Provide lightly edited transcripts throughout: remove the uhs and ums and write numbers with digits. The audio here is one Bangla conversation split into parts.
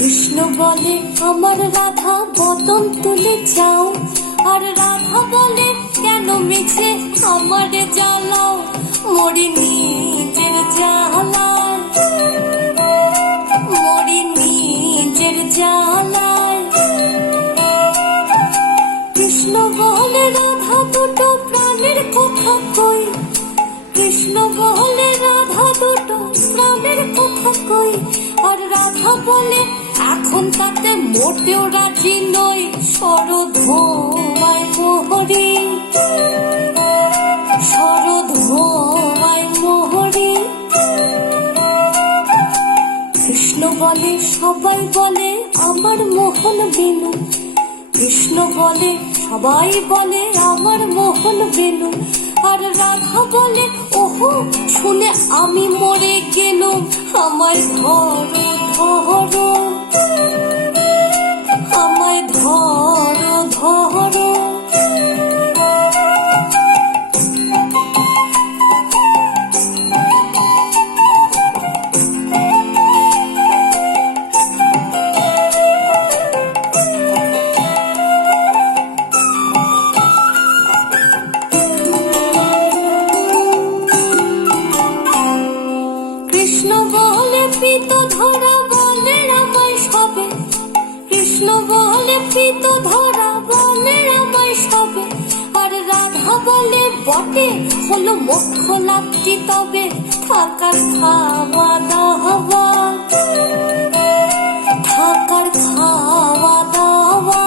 কৃষ্ণ বলে আমার রাধা বদন তুলে যাও, আর রাধা বলে কেন মিছে আমারে জ্বালাও, মরি নিজের জ্বালায়, মরি নিজের জ্বালায়। কৃষ্ণ বলে রাধা দুটো প্রাণের কথা কই, কৃষ্ণ বলে রাধা দুটো প্রাণের কথা কই, আর রাধা বলে এখন তাতে মোটেও রাজি নই, শরধোয়ায় মোহরি, শরধোয়ায় মোহরি। কৃষ্ণ বলে সবাই বলে আমার মোহন বেনু, কৃষ্ণ বলে সবাই বলে আমার মোহন বেনু, আর রাধা বলে ওহো শুনে আমি মরে গেলুম, আমায় ধরো ধরো, আমায় ধরো ধরো। কৃষ্ণ বলে পিত ধরা বলে আমায় সবে, কৃষ্ণ বলে পিত ধরা বলে আমায় সবে, আর রাধা বলে বটে হলো মোক্ষ লাভটি তবে, থাকার খাওয়া দাওয়া, থাকার খাওয়া দাওয়া।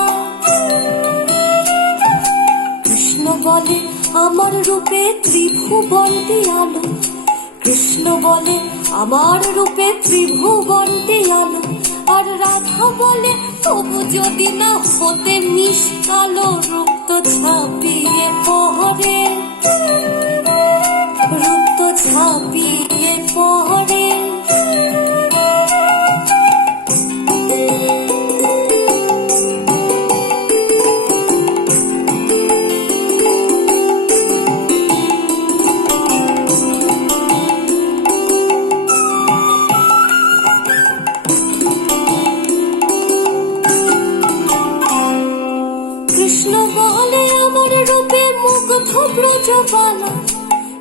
কৃষ্ণ বলে আমার রূপে ত্রিভুবন দিয়ালো, কৃষ্ণ বলে আমার রূপে ত্রিভুবন দিয়ালো, আর রাধা বলে তবু যদি না হতে নিষ্কালো, রক্ত ছাপিয়ে পহরে, রক্ত ছাপিয়ে পহরে। কৃষ্ণ বলে আমার রূপে মুগ্ধ ব্রজবালা,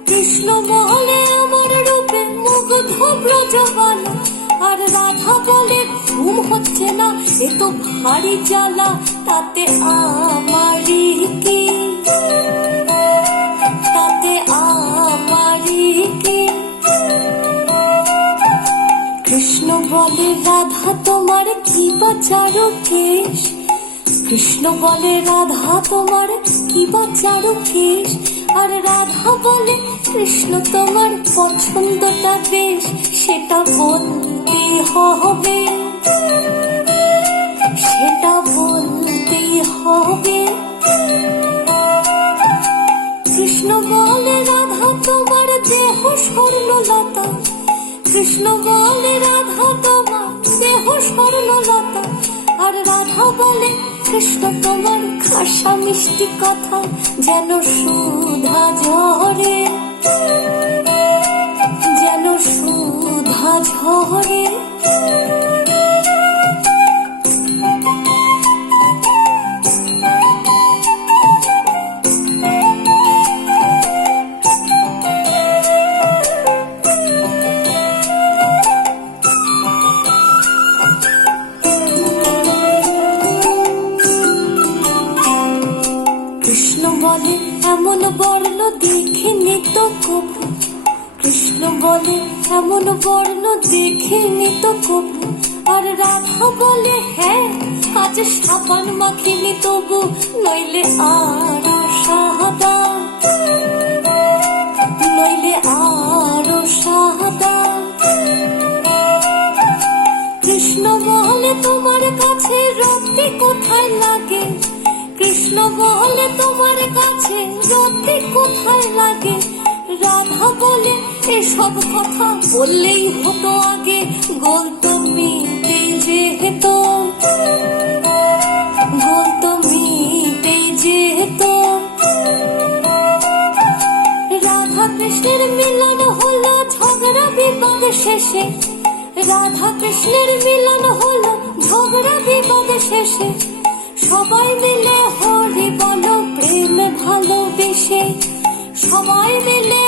কৃষ্ণ বলে আমার রূপে মুগ্ধ ব্রজবালা, আর রাধা বলে ঘুম হচ্ছে না এ তো ভারী জ্বালা, তাতে আমারই কি, তাতে আমারই কি। কৃষ্ণ বলে রাধা তোমার কি বা চারু কেশ, কৃষ্ণ বলে রাধা তোমার কি বা চারু কেশ, আর রাধা বলে কৃষ্ণ তোমার পছন্দটা বেশ, সেটা বলতে হবে, সেটা বলতে হবে। কৃষ্ণ বলে রাধা তোমার দেহ স্বর্ণলতা, কৃষ্ণ বলে রাধা তোমার দেহ স্বর্ণলতা, আর রাধা বলে কৃষ্ণ তোমার খাসা মিষ্টি কথা যেন সুধা ঝরে, যেন সুধা ঝরে। কৃষ্ণ বলে এমন বর্ণ দেখিনি তো কবু, কৃষ্ণ বলে এমন বর্ণ দেখিনি তো কবু, আর রাধা বলে হ্যাঁ আজ সাবান মাখিনি তবু, নইলে আরো সাদা, নইলে আরো সাদা। কৃষ্ণ বলে তোমার কাছে রক্তি কোথায় লাগে, কৃষ্ণ বলে তোমার কাছে রক্তি কোথায় লাগে, রাধা বলে এসব কথা বললেই হতো আগে, গোল তো মিটেই যেত, গোল তো মিটেই যেত। রাধা কৃষ্ণের মিলন হলো ঝগড়া বিবাদ শেষে, রাধা কৃষ্ণের মিলন হলো শেষে সবাই মিলে হরি বলো প্রেম ভালোবেসে, সবাই মিলে